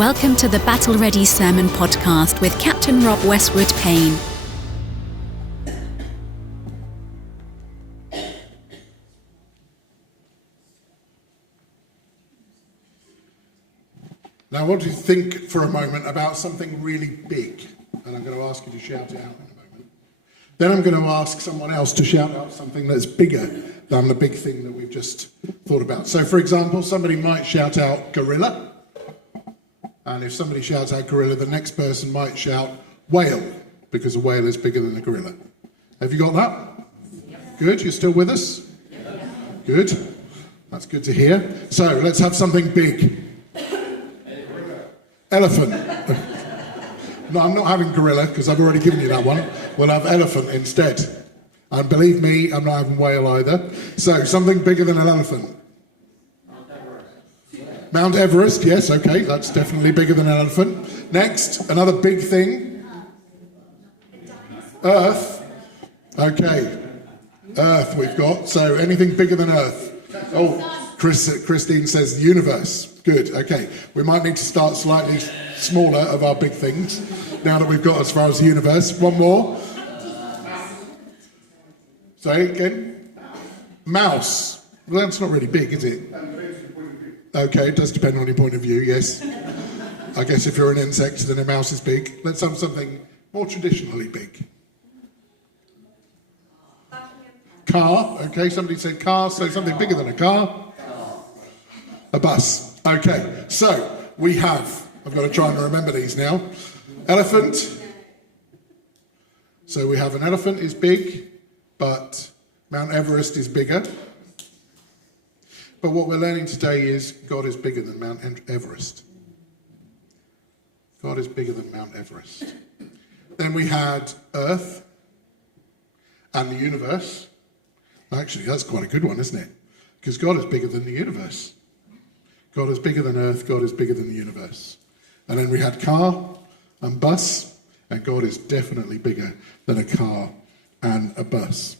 Welcome to the Battle Ready Sermon Podcast with Captain Rob Westwood-Payne. Now I want you to think for a moment about something really big, and I'm going to ask you to shout it out in a moment. Then I'm going to ask someone else to shout out something that's bigger than the big thing that we've just thought about. So for example, somebody might shout out gorilla. And if somebody shouts out gorilla, the next person might shout whale, because a whale is bigger than a gorilla. Have you got that? Yes. Good, you're still with us? Yes. Good, that's good to hear. So let's have something big. Elephant. No, I'm not having gorilla, because I've already given you that one. We'll have elephant instead. And believe me, I'm not having whale either. So something bigger than an elephant. Mount Everest, yes, okay, that's definitely bigger than an elephant. Next, another big thing. Earth. Okay, Earth we've got, so anything bigger than Earth. Oh, Christine says the universe. Good, okay. We might need to start slightly smaller of our big things, now that we've got as far as the universe. One more. Say again. Mouse. Well, that's not really big, is it? Okay, it does depend on your point of view, yes. I guess if you're an insect, then a mouse is big. Let's have something more traditionally big. Car, okay, somebody said car, so something bigger than a car. A bus, okay. So, we have, I've got to try and remember these now. Elephant. So we have an elephant is big, but Mount Everest is bigger. But what we're learning today is God is bigger than Mount Everest. God is bigger than Mount Everest. Then we had Earth and the universe. Actually, that's quite a good one, isn't it? Because God is bigger than the universe. God is bigger than Earth. God is bigger than the universe. And then we had car and bus. And God is definitely bigger than a car and a bus.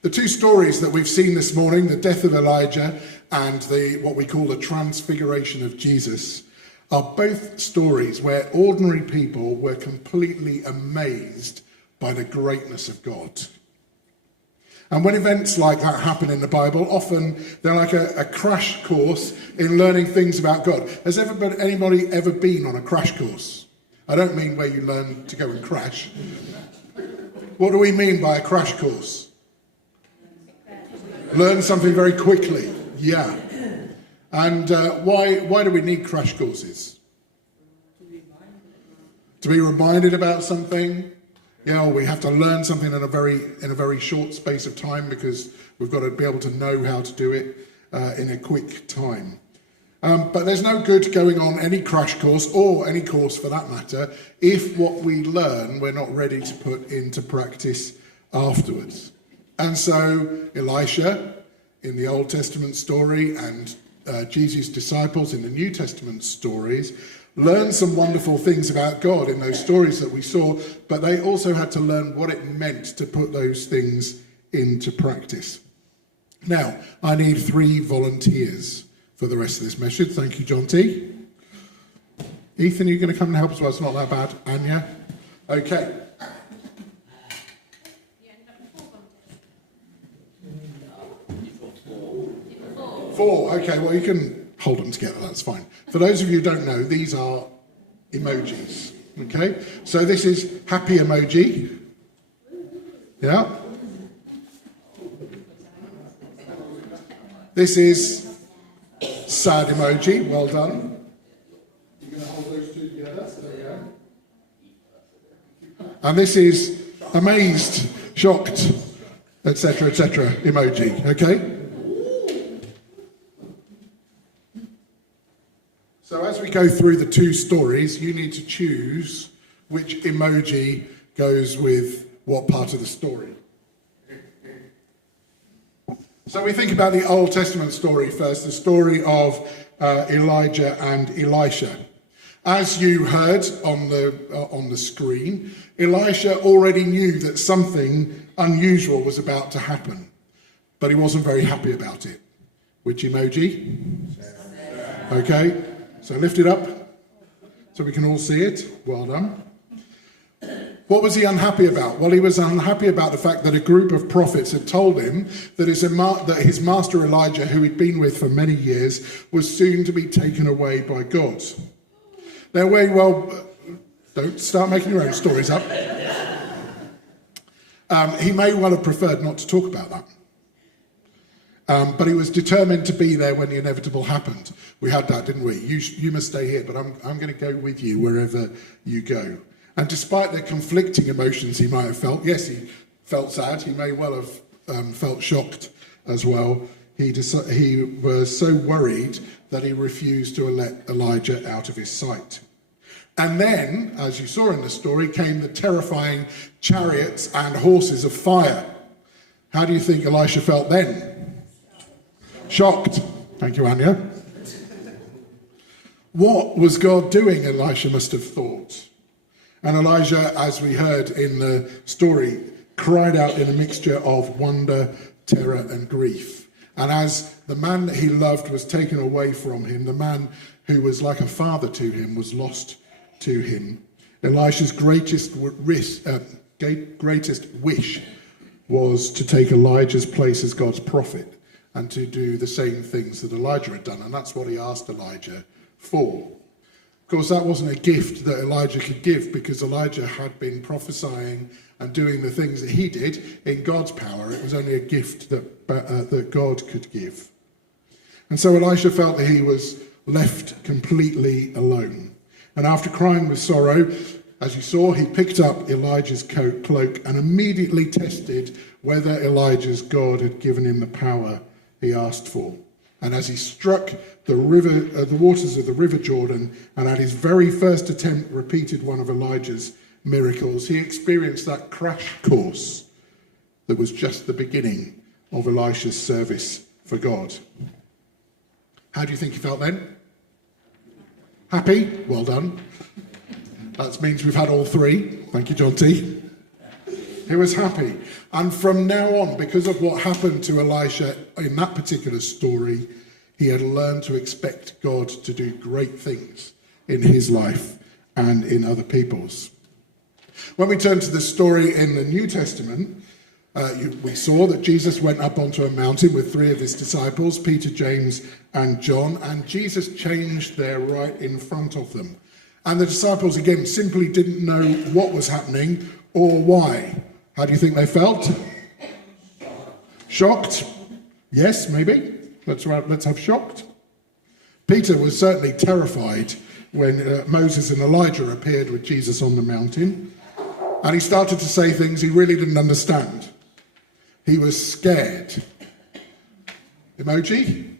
The two stories that we've seen this morning, the death of Elijah and what we call the transfiguration of Jesus, are both stories where ordinary people were completely amazed by the greatness of God. And when events like that happen in the Bible, often they're like a crash course in learning things about God. Has anybody ever been on a crash course? I don't mean where you learn to go and crash. What do we mean by a crash course? Learn something very quickly, yeah. And why do we need crash courses? To be reminded about something. Yeah, well, we have to learn something in a very short space of time because we've got to be able to know how to do it in a quick time. But there's no good going on any crash course, or any course for that matter, if what we learn we're not ready to put into practice afterwards. And so Elisha in the Old Testament story and Jesus' disciples in the New Testament stories learned some wonderful things about God in those stories that we saw, but they also had to learn what it meant to put those things into practice. Now, I need 3 volunteers for the rest of this message. Thank you, John T. Ethan, are you going to come and help us? Well, it's not that bad. Anya? Okay. 4, okay, well you can hold them together, that's fine. For those of you who don't know, these are emojis, okay? So this is happy emoji, yeah? This is sad emoji, well done. You're going to hold those two together, so there we go. And this is amazed, shocked, etc., emoji, okay? So as we go through the 2 stories, you need to choose which emoji goes with what part of the story. So we think about the Old Testament story first, the story of Elijah and Elisha. As you heard on the screen, Elisha already knew that something unusual was about to happen, but he wasn't very happy about it. Which emoji? Okay. So lift it up. so we can all see it. Well done. What was he unhappy about? Well, he was unhappy about the fact that a group of prophets had told him that his master Elijah, who he'd been with for many years, was soon to be taken away by God. Now, don't start making your own stories up. He may well have preferred not to talk about that. But he was determined to be there when the inevitable happened. We had that, didn't we? You must stay here, but I'm going to go with you wherever you go. And despite the conflicting emotions he might have felt, yes, he felt sad. He may well have felt shocked as well. He was so worried that he refused to let Elijah out of his sight. And then, as you saw in the story, came the terrifying chariots and horses of fire. How do you think Elisha felt then? Shocked. Thank you, Anya. What was God doing, Elisha must have thought. And Elijah, as we heard in the story, cried out in a mixture of wonder, terror, and grief. And as the man that he loved was taken away from him, the man who was like a father to him was lost to him, Elisha's greatest wish was to take Elijah's place as God's prophet and to do the same things that Elijah had done. And that's what he asked Elijah for. Of course, that wasn't a gift that Elijah could give, because Elijah had been prophesying and doing the things that he did in God's power. It was only a gift that God could give. And so Elisha felt that he was left completely alone. And after crying with sorrow, as you saw, he picked up Elijah's cloak and immediately tested whether Elijah's God had given him the power he asked for. And as he struck the waters of the river Jordan, and at his very first attempt repeated one of Elijah's miracles, he experienced that crash course that was just the beginning of Elisha's service for God. How do you think he felt then? Happy? Well done. That means we've had all three. Thank you, John T. He was happy. And from now on, because of what happened to Elisha in that particular story, he had learned to expect God to do great things in his life and in other people's. When we turn to the story in the New Testament, we saw that Jesus went up onto a mountain with three of his disciples, Peter, James, and John, and Jesus changed there right in front of them. And the disciples, again, simply didn't know what was happening or why. How do you think they felt? Shocked? Yes, maybe. Let's have shocked. Peter was certainly terrified when Moses and Elijah appeared with Jesus on the mountain. And he started to say things he really didn't understand. He was scared. Emoji?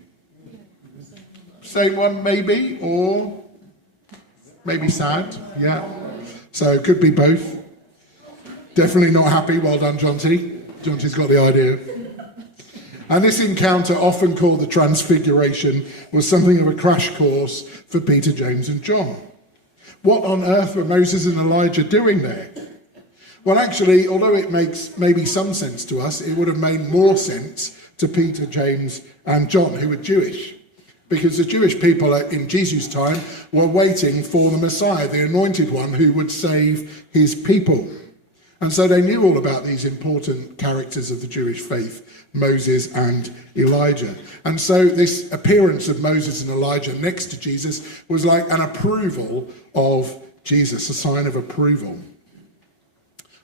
Same one, maybe, or maybe sad. Yeah. So it could be both. Definitely not happy. Well done, John T. John T's got the idea. And this encounter, often called the Transfiguration, was something of a crash course for Peter, James, and John. What on earth were Moses and Elijah doing there? Well, actually, although it makes maybe some sense to us, it would have made more sense to Peter, James, and John, who were Jewish. Because the Jewish people in Jesus' time were waiting for the Messiah, the anointed one who would save his people. And so they knew all about these important characters of the Jewish faith, Moses and Elijah. And so this appearance of Moses and Elijah next to Jesus was like an approval of Jesus, a sign of approval.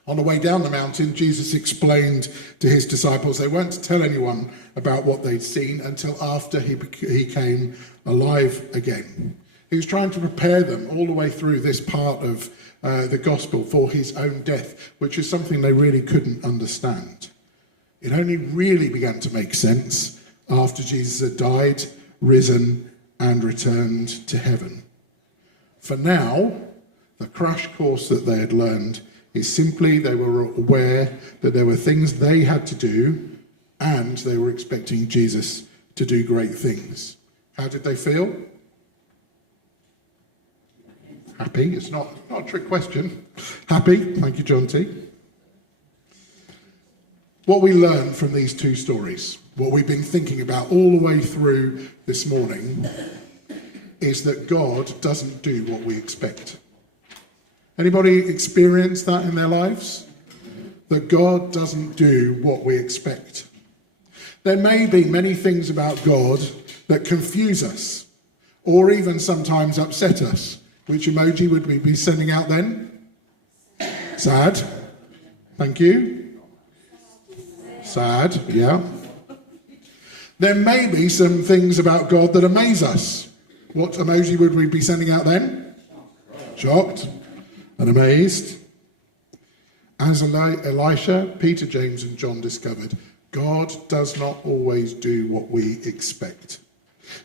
On the way down the mountain, Jesus explained to his disciples they weren't to tell anyone about what they'd seen until after he came alive again. He was trying to prepare them all the way through this part of the gospel for his own death, which is something they really couldn't understand. It only really began to make sense after Jesus had died, risen, and returned to heaven. For now, the crash course that they had learned is simply they were aware that there were things they had to do, and they were expecting Jesus to do great things. How did they feel? Happy. It's not a trick question. Happy. Thank you, John T. What we learn from these two stories, what we've been thinking about all the way through this morning, is that God doesn't do what we expect. Anybody experience that in their lives? That God doesn't do what we expect. There may be many things about God that confuse us, or even sometimes upset us. Which emoji would we be sending out then? Sad. Thank you. Sad, yeah. There may be some things about God that amaze us. What emoji would we be sending out then? Shocked and amazed. As Elisha, Peter, James and John discovered, God does not always do what we expect.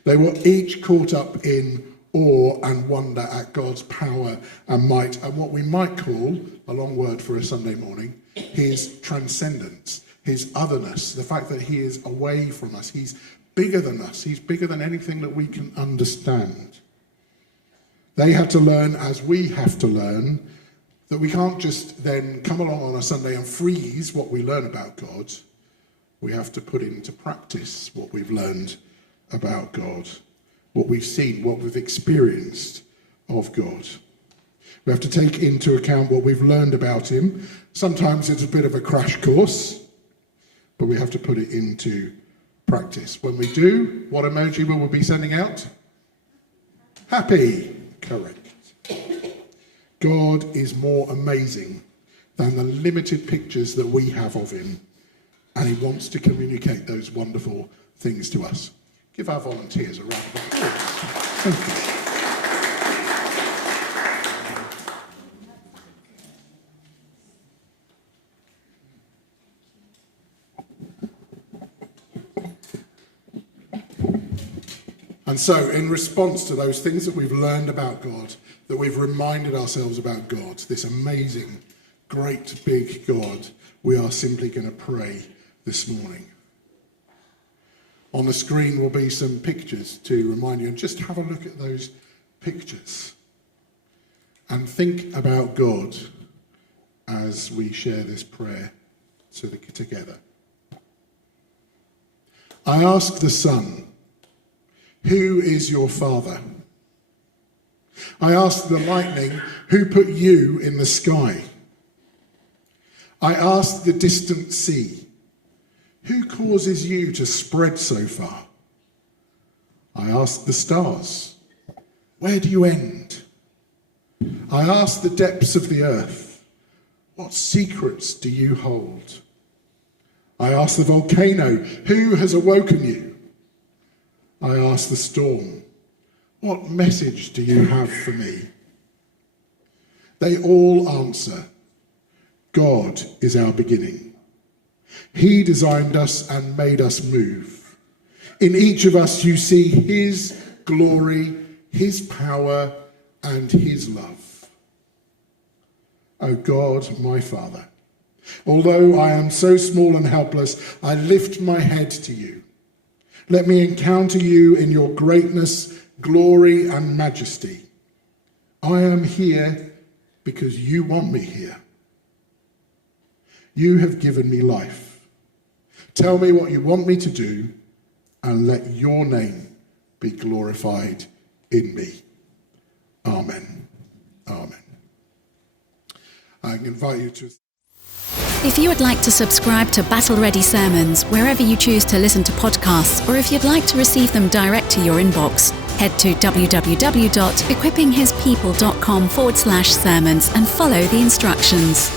They were each caught up in awe and wonder at God's power and might, and what we might call, a long word for a Sunday morning, his transcendence, his otherness, the fact that he is away from us. He's bigger than us. He's bigger than anything that we can understand. They had to learn, as we have to learn, that we can't just then come along on a Sunday and freeze what we learn about God. We have to put into practice what we've learned about God, what we've seen, what we've experienced of God. We have to take into account what we've learned about him. Sometimes it's a bit of a crash course, but we have to put it into practice. When we do, what emoji will we be sending out? Happy. Correct. God is more amazing than the limited pictures that we have of him, and he wants to communicate those wonderful things to us. Give our volunteers a round of applause. Thank you. And so, in response to those things that we've learned about God, that we've reminded ourselves about God, this amazing, great, big God, we are simply going to pray this morning. On the screen will be some pictures to remind you, and just have a look at those pictures and think about God as we share this prayer together. I ask the Son, who is your Father? I ask the lightning, who put you in the sky? I ask the distant sea, who causes you to spread so far? I ask the stars, where do you end? I ask the depths of the earth, what secrets do you hold? I ask the volcano, who has awoken you? I ask the storm, what message do you have for me? They all answer, God is our beginning. He designed us and made us move. In each of us you see his glory, his power, and his love. O God, my Father, although I am so small and helpless, I lift my head to you. Let me encounter you in your greatness, glory, and majesty. I am here because you want me here. You have given me life. Tell me what you want me to do, and let your name be glorified in me. Amen. Amen. I invite you to... If you would like to subscribe to Battle Ready Sermons wherever you choose to listen to podcasts, or if you'd like to receive them direct to your inbox, head to www.equippinghispeople.com/sermons and follow the instructions.